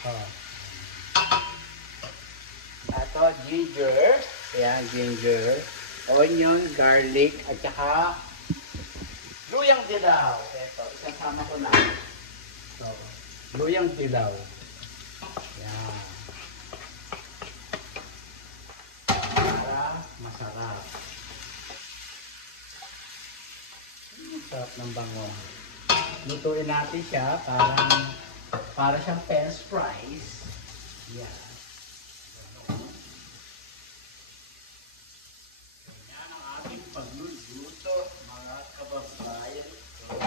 Oh. Ito, ginger. Ayan, ginger. Onion, garlic, at saka luyang dilaw. Ito, isasama ko na. So, luyang dilaw. Ayan. Para masarap. Sarap ng bango. Lutuin natin siya para siyang French fries. Yan. Yan ang ating pagluluto, mga kababayan ko.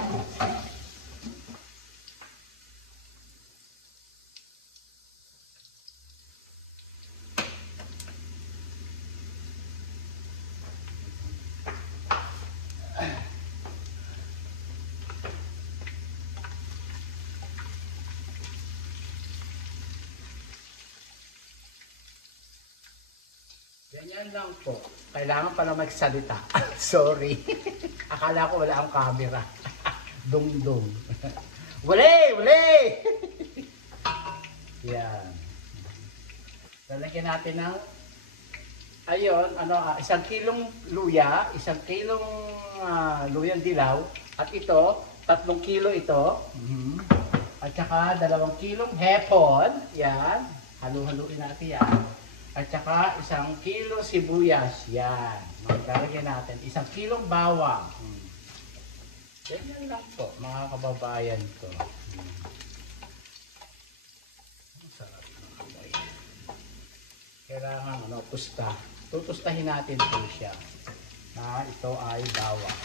Ganyan lang po. Kailangan pala magsalita. Sorry. Akala ko wala akong camera. Dung-dung. Wala! Yan. Lalagyan natin ng isang kilong luya, isang kilong luyang dilaw, at ito, 3 kilo ito. At saka 2 kilong hepon. Yan. Halu-haluin natin yan. At saka 1 kilo sibuyas. Yan. Maglalagyan natin 1 kilong bawang. Ganyan lang po, mga kababayan ko. Sarap ng kamay. Kailangan pusta. Tutustahin natin po siya. Ito ay bawang.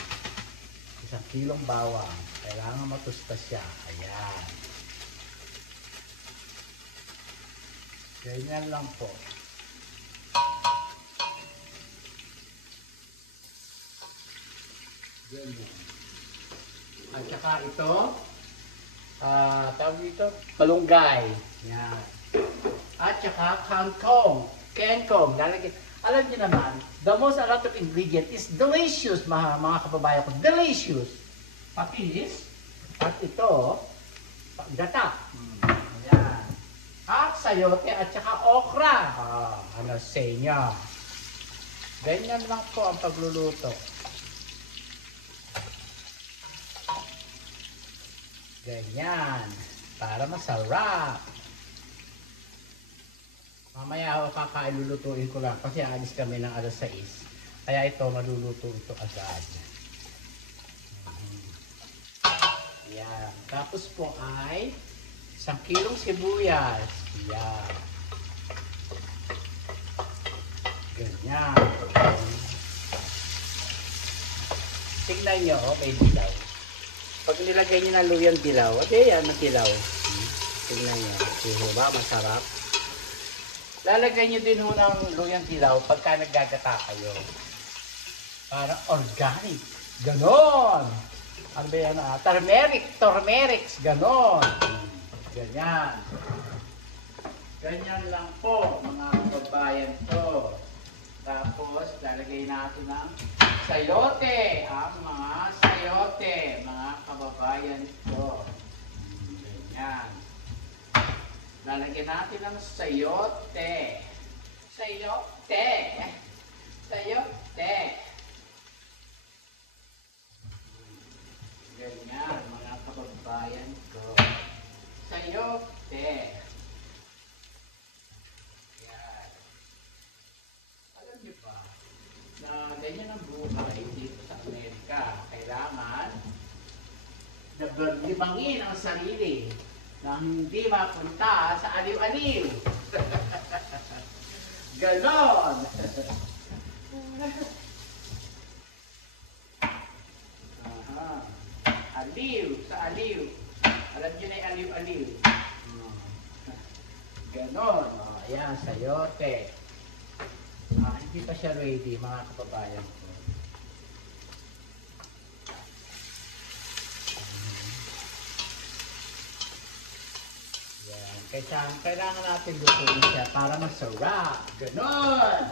1 kilong bawang. Kailangan matusta siya. Ayan. Ganyan lang po. Ganyan. At saka ito, tawag dito, malunggay. Yan. At saka kangkong. Kangkong. Alam niyo naman, the most a lot of ingredient is delicious, mga kababayan ko. Delicious. Patis. At ito, gata. Yan. At sayote at saka okra. Ano say niya? Ganyan lang po ang pagluluto. Ganyan. Para masarap. Mamaya ako kakain, lulutuin ko lang. Kasi alis kami ng 6:00. Kaya ito, maluluto ito agad. Yan. Tapos po ay 1 kilong sibuyas. Yan. Ganyan. Tignan nyo, may dilaw. Pag nilagay nyo na luyang dilaw, yan ang dilaw. Tingnan nyo. Diba, masarap. Lalagay nyo din ng luyang dilaw pagka naggagata kayo. Para organic. Ganon. Ano ba yan? Turmeric. Ganon. Ganyan. Ganyan lang po, mga kababayan ko. Tapos, lalagay natin ng sayote. Mga sayote, mga kababayan ko. Ganyan. Lalagyan natin ng sayote. Sayote. Ganyan, mga kababayan ko. Sayote. Ganyan ang buhay dito sa Amerika. Kailangan na libangin ang sarili na hindi mapunta sa aliw-aliw. Ganon! Aliw, sa aliw. Alam nyo na yung aliw-aliw. Ganon. Ayan, sayote. Hindi pa siya ready, mga kababayan ko. Yan. Kailangan natin lutuin siya para masarap. Ganon!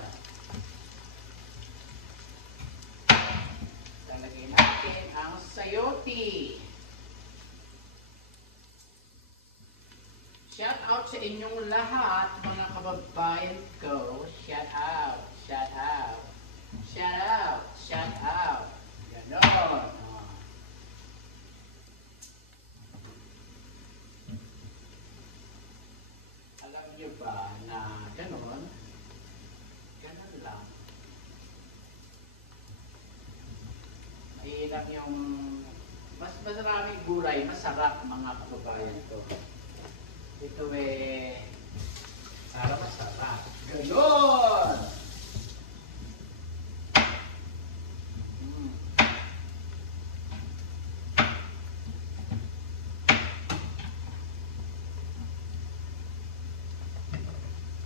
Lalagay natin ang sayote. Shout out sa inyong lahat, mga kababayan ko. Shout out, shout out, shout out, shout out. Ganon. Alam niyo ba na ganon? Ganon lang. Mahirap yung mas maraming gulay, masarap mga kababayan ko. Ito para masarap. Ganon!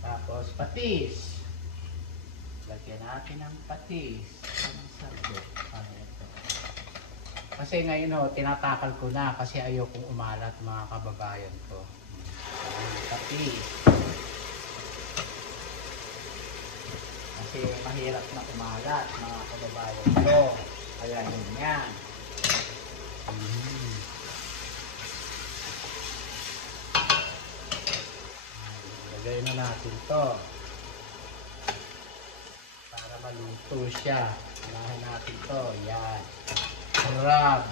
Tapos patis. Lagyan natin ng patis. Anong sabi? Ito. Kasi ngayon tinatakal ko na kasi ayokong umalat mga kababayan ko. Patis. Kasi mahirap na umalat mga kababayan ko. Kaya ganyan. Lagay na natin to para maluto siya. Unahin natin to. Yan. Crab.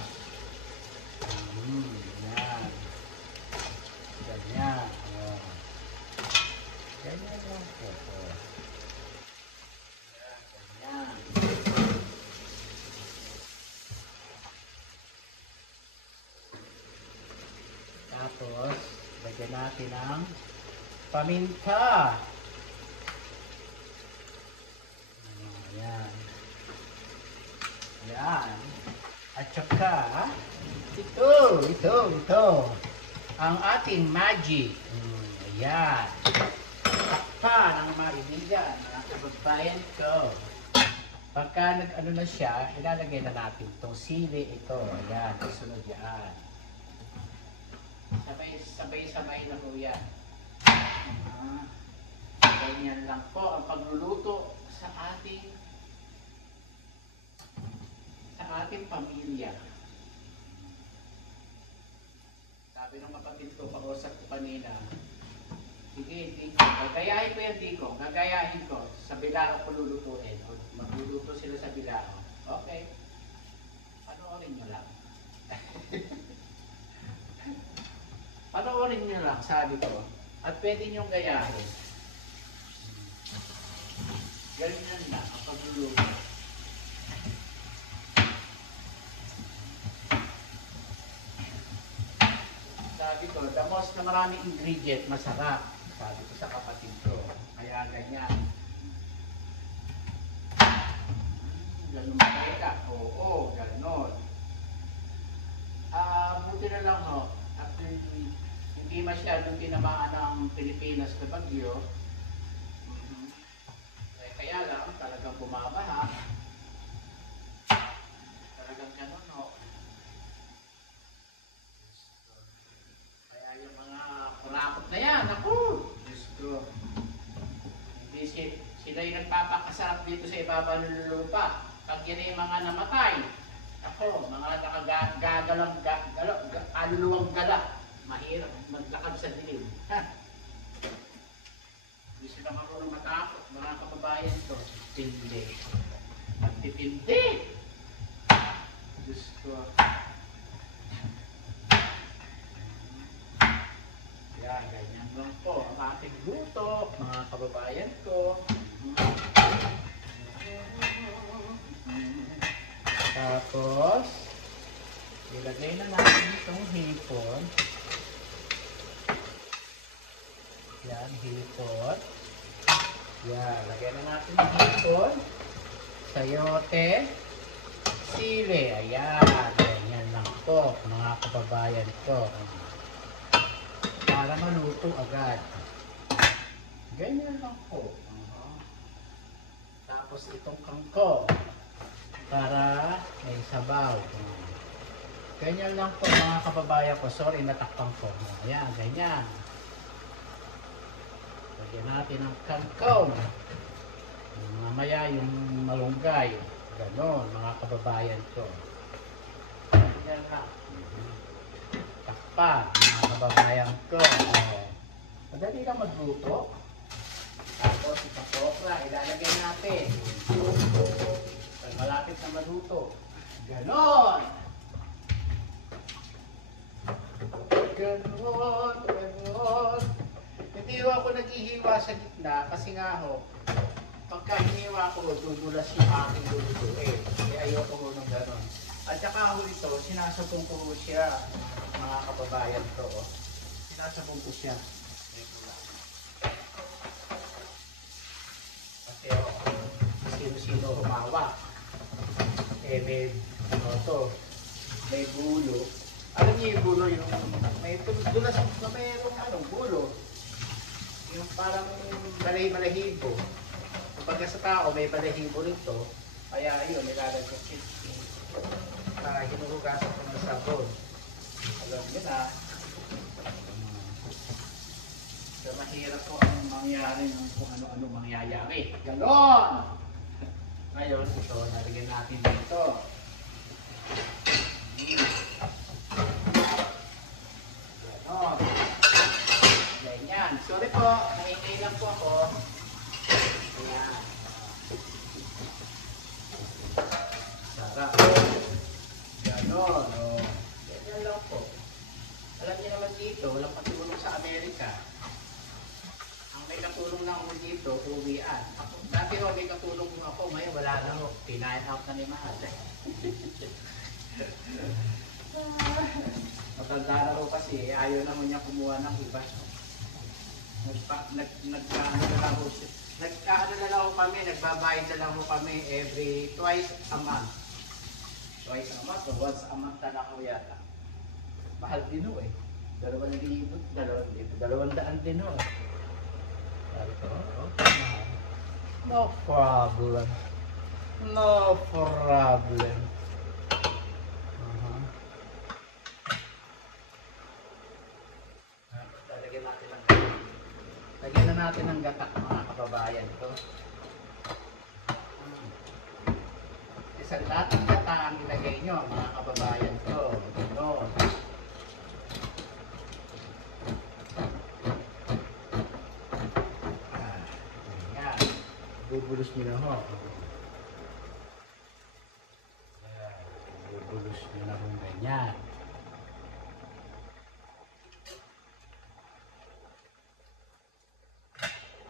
Yan. Ganyan. Ganyan lang po. Ganyan. Tapos, lagyan natin ng paminta. Ayan. Ayan. At saka, ito. Ang ating magic. Ayan. Takpan ang marinigan, mga kababayan ko. Pagka nag-ano na siya, ilalagay na natin itong sili ito. Ayan, kasunod yan. Sabay-sabay na po yan. Ganyan lang po ang pagluluto sa ating pamilya. Sabi ng kapatid ko, pag-usap ko kanina, sige, Tiko, gagayahin ko yan, Tiko. Gagayahin ko. Sa bilao ko lulutuin. O magluluto sila sa bilao. Okay. Panoorin nyo lang. Panoorin nyo lang, sabi ko. At pwede nyong gayahin. Ganyan na ang pagluluto. Sabi ko, the most na maraming ingredient, masarap. Sabi ko sa kapatid ko. Kaya ganyan. Ganun talaga. Oo, ganon. Buti na lang after hindi masyadong tinamaan ng Pilipinas na bagyo. Kaya lang, talagang bumabaha. Talagang ganon Kaya yung mga kurakot na yan, ako! Diyos ko. Hindi sila yung nagpapakasarap dito sa ibaba ng lupa. Pag yan ay mga namatay, ako, mga nakagagalang aluluwang gala. Mahirap maglakad sa dilim. Hindi sila marunong matakot, mga kababayan ko. Tindi. Magtitindi. Diyos ko. Yan, ganyan lang po ang ating luto, mga kababayan ko. Tapos, ilagay na natin itong hipon. Yan, hipon. Yan, lagyan na natin yung hipon. Sayote. Sili. Ayan, ganyan lang po, mga kababayan ko. Para maluto agad. Ganyan lang po. Tapos itong kangkong. Para may sabaw. Ganyan lang po mga kababayan ko. Sorry, natakpang ko. Ayan, ganyan. Lagyan natin ang kangkong. Mamaya yung malunggay. Ganon, mga kababayan ko. Ganyan lang. Takpan, mga kababayan ko. Madali lang magluto. Tapos itong okra, ilalagay natin. Pag malapit na maluto. Ganon! Ganon, ganon. Hindi ako naghihiwa sa gitna kasi nga ho, pagka hiniwa ko, dudulas yung aking lulutuin. Kaya ayoko ko ng ganon. At saka ho ito, sinasabong ko siya, mga kababayan ko. Oh. Sinasabong ko siya. Kasi oh, sino-sino humawa. Eh may, ano to, may bulo. Alam niyo yung bulo, yung may dulas na mayroong anong bulo. Yung parang balay-balahibo. Kapag sa tao may balahibo rito, kaya yun, nilalagay ko hinuhugasan ko ng sabon. Alam niyo na, so mahirap po ang mangyari ng kung ano-ano mangyayari. Ganon! Ngayon, ito, nalagyan natin dito. Ganon. Ganyan. Sorry po, naingay lang po ako. Ayan. Sarap. Ganon. Oh. Ganyan lang po. Alam niyo naman dito, walang patulong sa Amerika. Ang may katulong lang ako dito, uwian. Dati ho, may katulong ako, ngayon wala na ho. Pinahin out na ni Mahal. Matanda na ho kasi, ayaw naman niya kumuha ng iba. Nagkaano na lang ho siya. Nagkaano na lang ho kami, nagbabayad na lang ho kami twice a month. Twice a month o once a month na lang ho yata. Mahal din ho eh. 2,000, 200 din ho. Sabi ko, okay mahal. No problem. No problem. Lagyan na natin ng gatak mga kababayan ko. Isang latang gata ang ilagay nyo mga kababayan ko. Ganon. Ganyan. Bubulos nyo na ho. Bubulos nyo na ho ganyan.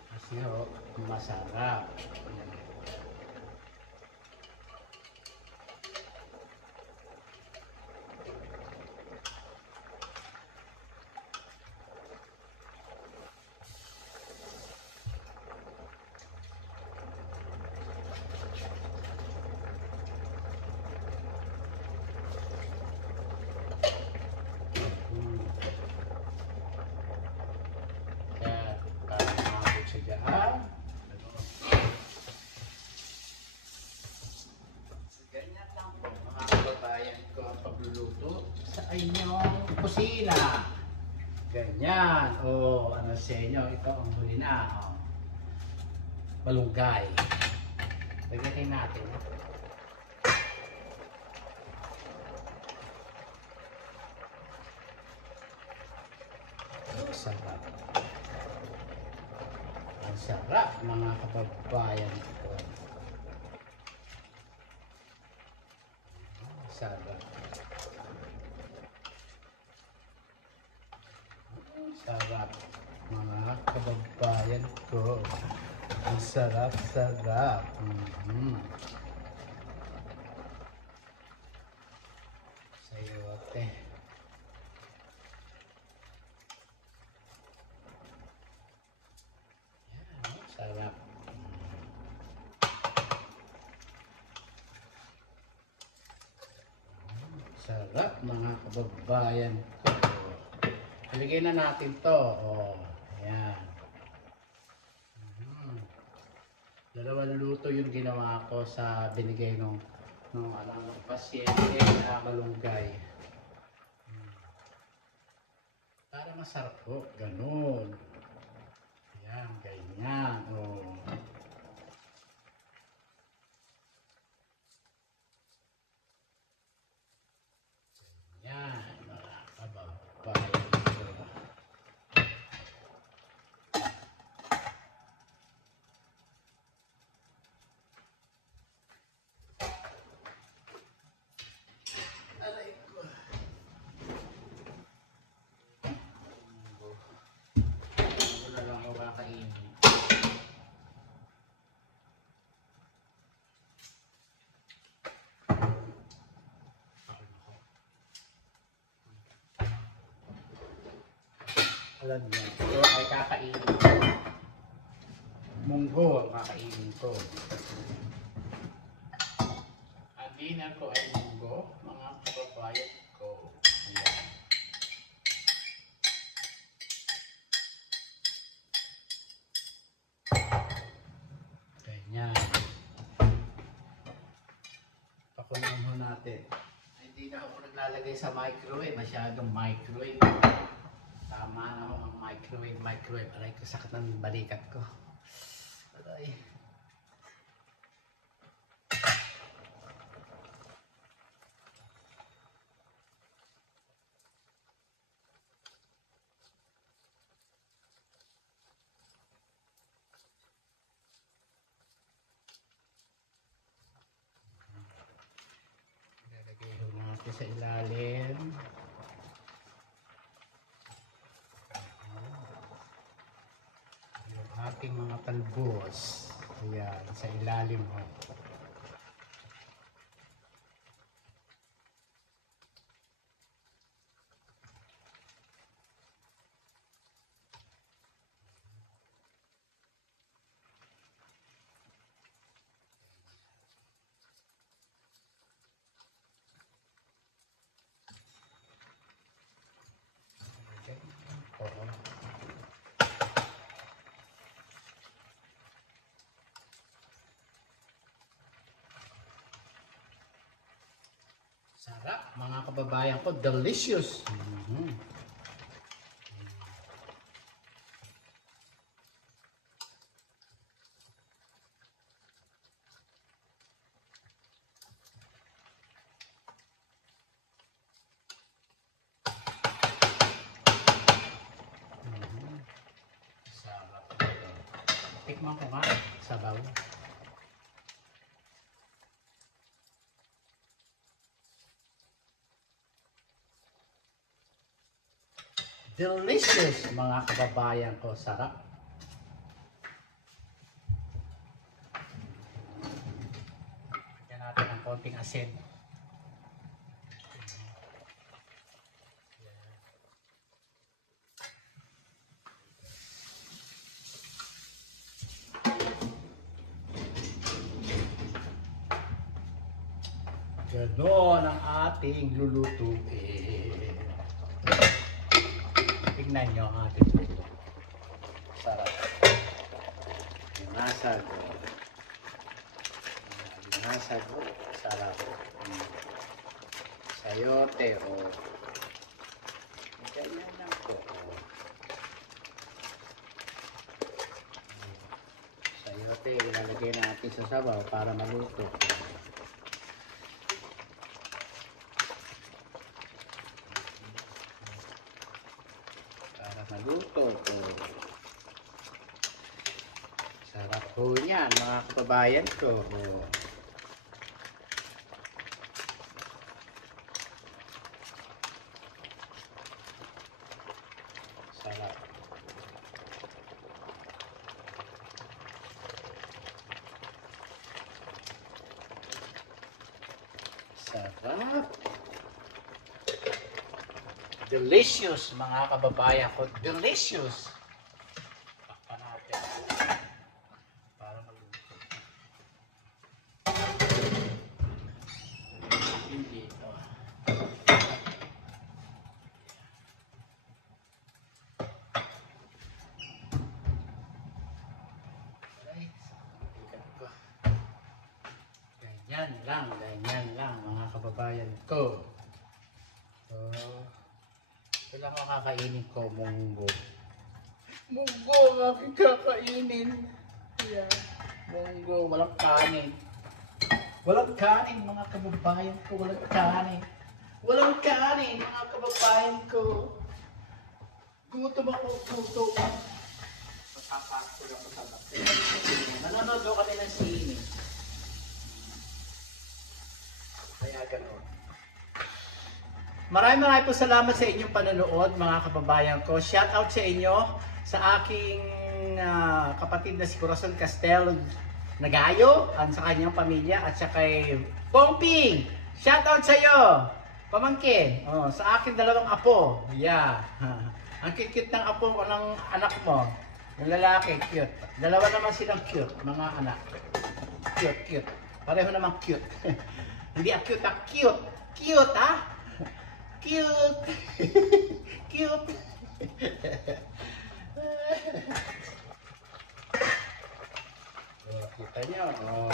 Kasi ho, masarap. Ganyan lang po mga kababayan ko ang pagluluto sa inyong kusina. Ganyan. O ano sa inyo, ito ang huli na. O. Malunggay. Lagyan natin. Sarap. Ang sarap mga kababayan ko. Sarap. Sarap mga kababayan ko. Ang sarap-sarap. Sayote. Yan, sarap. Sarap mga kababayan ko. Haligay na natin to. Oh, ayan. Dalawang luto yung ginawa ko sa binigay ng pasyente na malunggay. Para masarap po. Ganun. Ayan, ganyan. Oh. Yan, mga kababayan ko. Alam niyo, ito ay kakainin ko. Munggo ang kakainin ko. Ang dinner ko ay munggo, mga kababayan ko. Ayan. Ganyan. Pakunin ho natin. Hindi na ako naglalagay sa microwave, masyadong microwave. Tama na ako ang microwave. Aray ko, sakit ng balikat ko. Aray. Lalagay ho natin sa ilalim. Yung ating mga talbos. Ayan, sa ilalim ho. Oo. Sarap, mga kababayan ko, delicious. Sarap. Tikman ko nga, sabaw. Delicious, mga kababayan ko, sarap. Lagyan natin ng konting asin. Ganon ang ating lulutuin. Tignan nyo ang ating luto. Sarap. Linasag. Linasag. Sarap. Sayote. Ganyan lang po. Sayote. Ilalagay natin sa sabaw para maluto. Maluto po. Sarap po yan, mga kababayan ko. Sarap. Sarap. Delicious, mga kababayan ko. Delicious. Pakpan natin. Para maluto. Hindi ito. Ganyan lang, mga kababayan ko. So, ito lang ang kakainin ko, munggo. Munggo ang aking kakainin. Ayan. Munggo, walang kanin. Walang kanin, mga kababayan ko. Walang kanin. Walang kanin, mga kababayan ko. Gutom ako, gutom. Papapasok ako sa batin. Nanonood daw kami ng sine. Kaya gano'n. Maraming po salamat sa inyong panonood, mga kababayan ko. Shout out sa inyo, sa aking kapatid na si Corazon Castel Nagayo, at sa kanyang pamilya, at sa kay Pongping. Shout out sa iyo, pamangkin. Sa aking dalawang apo. Yeah. Ang cute ng apo mo, ng anak mo. Yung lalaki, cute. Dalawa naman silang cute, mga anak. Cute, cute. Pareho naman cute. Hindi cute, cute. Cute, ha? Cute. Cute. Oh, kita niyo. Oh.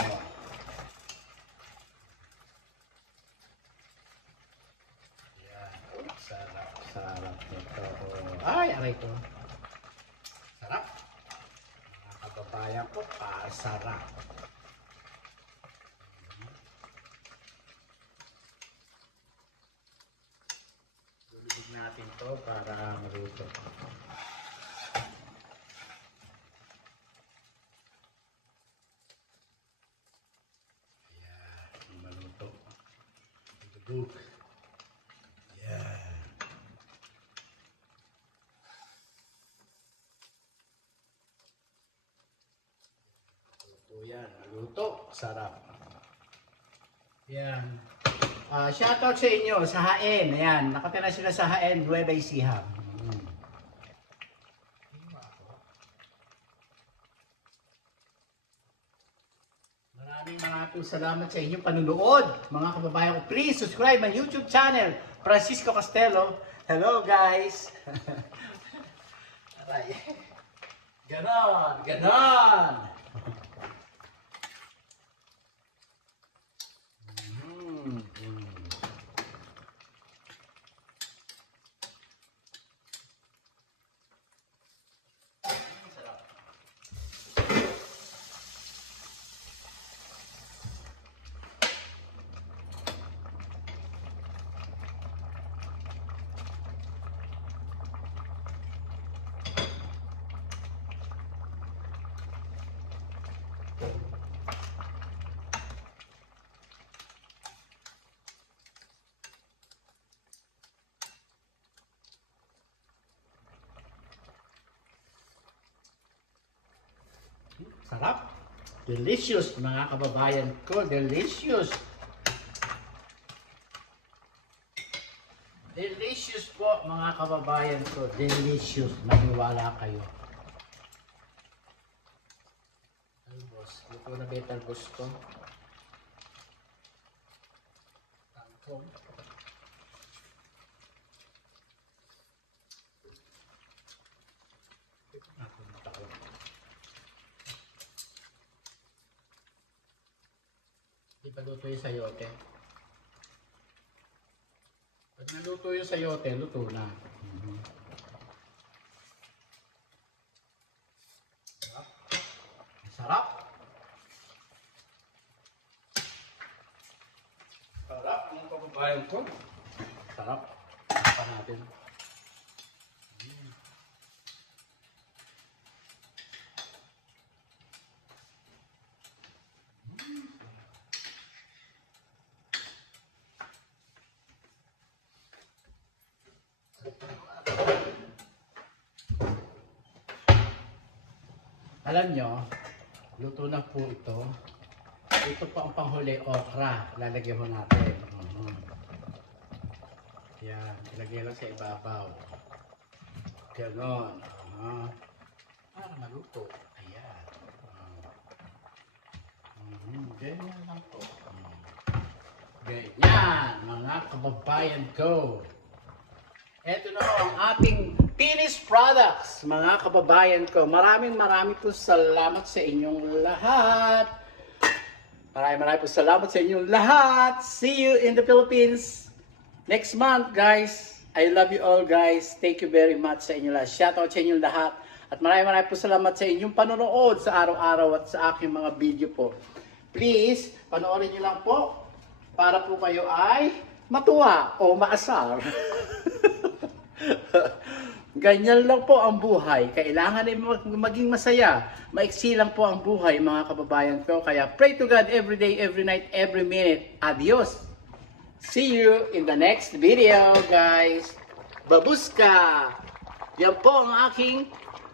Yan. Sarap, sarap nito. Oh. Ay, aray ko. Sarap. Mga kababayan ko, sarap. Lulubog natin to para maluto. Ayan, maluto. Lulubog. Ayan. Luto yan, maluto. Sarap. Ayan. Shoutout sa inyo, sa Haen. Ayan, nakatira sila sa Haen, Nueva Ecija. Maraming salamat sa inyong panunood. Mga kababayan ko, please subscribe my YouTube channel, Francisco Castelo. Hello guys! Aray. Ganon, ganon! Sarap. Delicious mga kababayan ko. Delicious. Delicious po mga kababayan ko. Delicious. Maniwala kayo. Talbos. Luto na ba yung talbos ko? Tangkong. Di ba luto yung sayote? Pag naluto yung sayote, luto na. Sarap. Sarap. Sarap ang kababayan ko. Sarap. Pa natin. Alam nyo, luto na po ito. Ito po ang panghuli, okra. Lalagyan mo natin. Yan, ilagay lang sa ibabaw. Ganon. Para maluto. Ayan. Ganyan lang po. Ganyan, mga kababayan ko. Ito na ang ating finished products, mga kababayan ko. Maraming po salamat sa inyong lahat. Maraming po salamat sa inyong lahat. See you in the Philippines next month, guys. I love you all, guys. Thank you very much sa inyong lahat. Shoutout sa inyong lahat. At maraming po salamat sa inyong panonood sa araw-araw at sa aking mga video po. Please, panoorin niyo lang po para po kayo ay matuwa o maasar. Ganyan lang po ang buhay. Kailangan ay maging masaya. Maiksi lang po ang buhay, mga kababayan ko. Kaya pray to God every day, every night, every minute. Adios! See you in the next video, guys. Babuska! Yan po ang aking...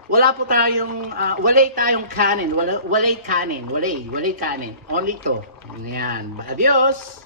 Wala po tayong... walay tayong kanin. Walay kanin. Walay kanin. Only to. Yan. Adios!